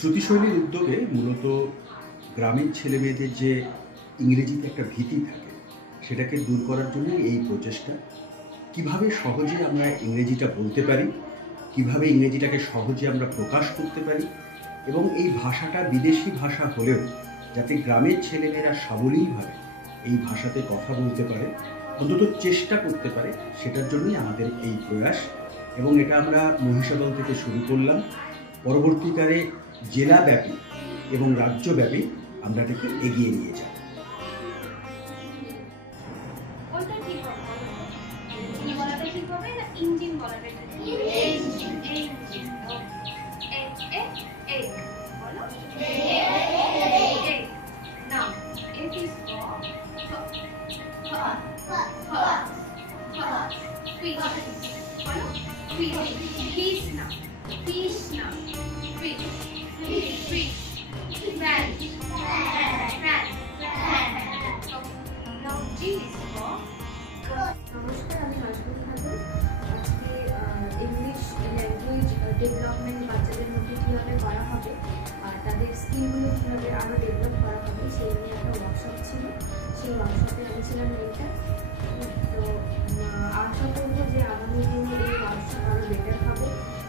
শ্রুতিশৈলীর উদ্যোগে মূলত গ্রামের ছেলেমেয়েদের যে ইংরেজিতে একটা ভীতি থাকে সেটাকে দূর করার জন্য এই প্রচেষ্টা। কিভাবে সহজে আমরা ইংরেজিটা বলতে পারি, কিভাবে ইংরেজিটাকে সহজে আমরা প্রকাশ করতে পারি এবং এই ভাষাটা বিদেশি ভাষা হলেও যাতে গ্রামের ছেলেমেয়েরা সাবলীলভাবে এই ভাষাতে কথা বলতে পারে, অন্তত চেষ্টা করতে পারে, সেটার জন্যই আমাদের এই প্রয়াস। এবং এটা আমরা মহিষাদল থেকে শুরু করলাম, পরবর্তীকালে জেলাব্যাপী এবং রাজ্যব্যাপী আমরা এটাকে এগিয়ে নিয়ে যাব। ইঞ্জিন বলাটা বলো। Now, it is for fish. Follow? Fish. Fish now. Fish now. Fish. Fish. Fan. Fan. Now, G is for. নমস্কার, আমি মাসুদ খাতুন। আজকে ইংলিশ ল্যাঙ্গুয়েজ ডেভেলপমেন্ট বাচ্চাদের মধ্যে কীভাবে করা হবে আর তাদের স্কিলগুলো কীভাবে আরও ডেভেলপ করা হবে সেই নিয়ে একটা ওয়ার্কশপ ছিল। সেই ওয়ার্কশপে আমি ছিলাম মেন্টর। তো আশা করবো যে আগামী দিনে এই ওয়ার্কশপ আরও বেটার হবে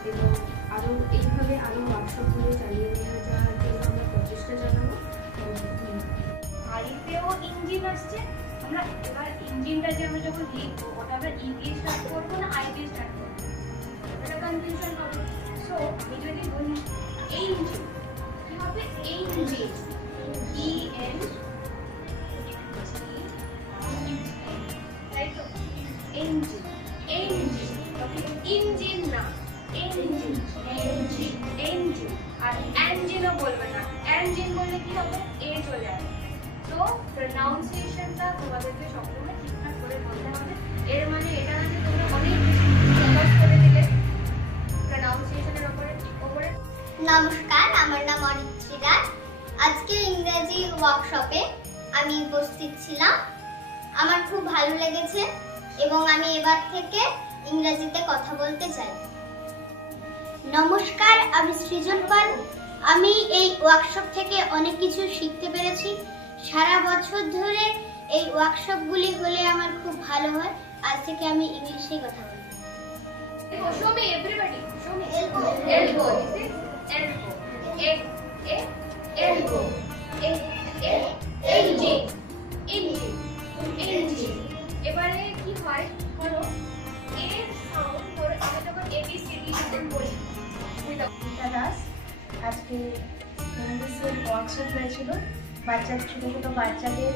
এবং আরও এইভাবে আরও ওয়ার্কশপগুলো চালিয়ে নিয়ে যাওয়ার জন্য আমরা প্রচেষ্টা জানাবো। আইতেও ইঞ্জিন আসছে, আমরা এবার ইঞ্জিনটা যে আমরা যখন লিখবো ওটা আমরা ই দিয়ে স্টার্ট করবো না আই দিয়ে স্টার্ট করবো, এটা কনফিউশন হবে। সো আমি যদি বলি ইঞ্জিন, কি হবে? ইঞ্জিন, ই এন জি, তাই তো? ইঞ্জিন, ইঞ্জিন, ইঞ্জিন না, ইঞ্জিন, ইঞ্জিন, ইঞ্জিন। আর এঞ্জিনও বলবে না, এঞ্জিন বললে কি হবে? এ চলে আসবে। তো প্রনাউন্সিয়েশনটা তোমাদেরকে সবসময় ঠিকঠাক করে বলতে হবে। এর মানে এটা না যে তোমরা অনেক ফোকাস করে দিলে প্রনাউন্সিয়েশনের উপরে। নমস্কার, আমার নাম অরিত্রী রায়। আজকে ইংরেজি ওয়ার্কশপে আমি উপস্থিত ছিলাম। আমার খুব ভালো লেগেছে এবং আমি এবার থেকে ইংরেজিতে কথা বলতে চাই। নমস্কার, আমি সৃজন পাল। আমি এই ওয়ার্কশপ থেকে অনেক কিছু শিখতে পেরেছি। সারা বছর ধরে এই ওয়ার্কশপগুলি হলে আমার খুব ভালো হয়। আজ থেকে আমি ইংলিশে কথা বলবো। Show me everybody. Show me. Elbow. Is it? Elbow. Elbow. Engine. Engine. Engine. এবারে কি হয়? করো এর সাউন্ড করে আমি যখন ABCD যখন বলি দাস আজকে ইংলিশের ওয়ার্কশপ হয়েছিল। ছোটো ছোটো বাচ্চাদের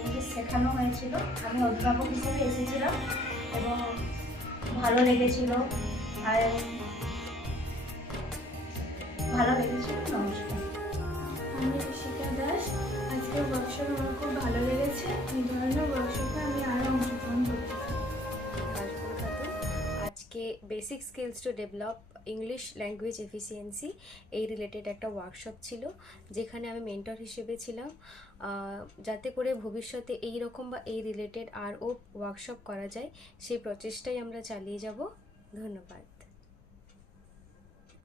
ইংলিশ শেখানো হয়েছিল। আমি অভিভাবক হিসেবে এসেছিলাম এবং ভালো লেগেছিল। আর ভালো লেগেছিল। নমস্কার, আমি ঋষিকা দাস। আজকে ওয়ার্কশপ আমার খুব ভালো লেগেছে। এই ধরনের ওয়ার্কশপে আমি আরও অংশগ্রহণ করতে চাই। আজকে basic skills to develop English language efficiency এই রিলেটেড একটা ওয়ার্কশপ ছিল, যেখানে আমি মেন্টর হিসেবে ছিলাম, যাতে করে ভবিষ্যতে এই রকম বা এই রিলেটেড আরও ওয়ার্কশপ করা যায় সেই প্রচেষ্টাই আমরা চালিয়ে যাব। ধন্যবাদ।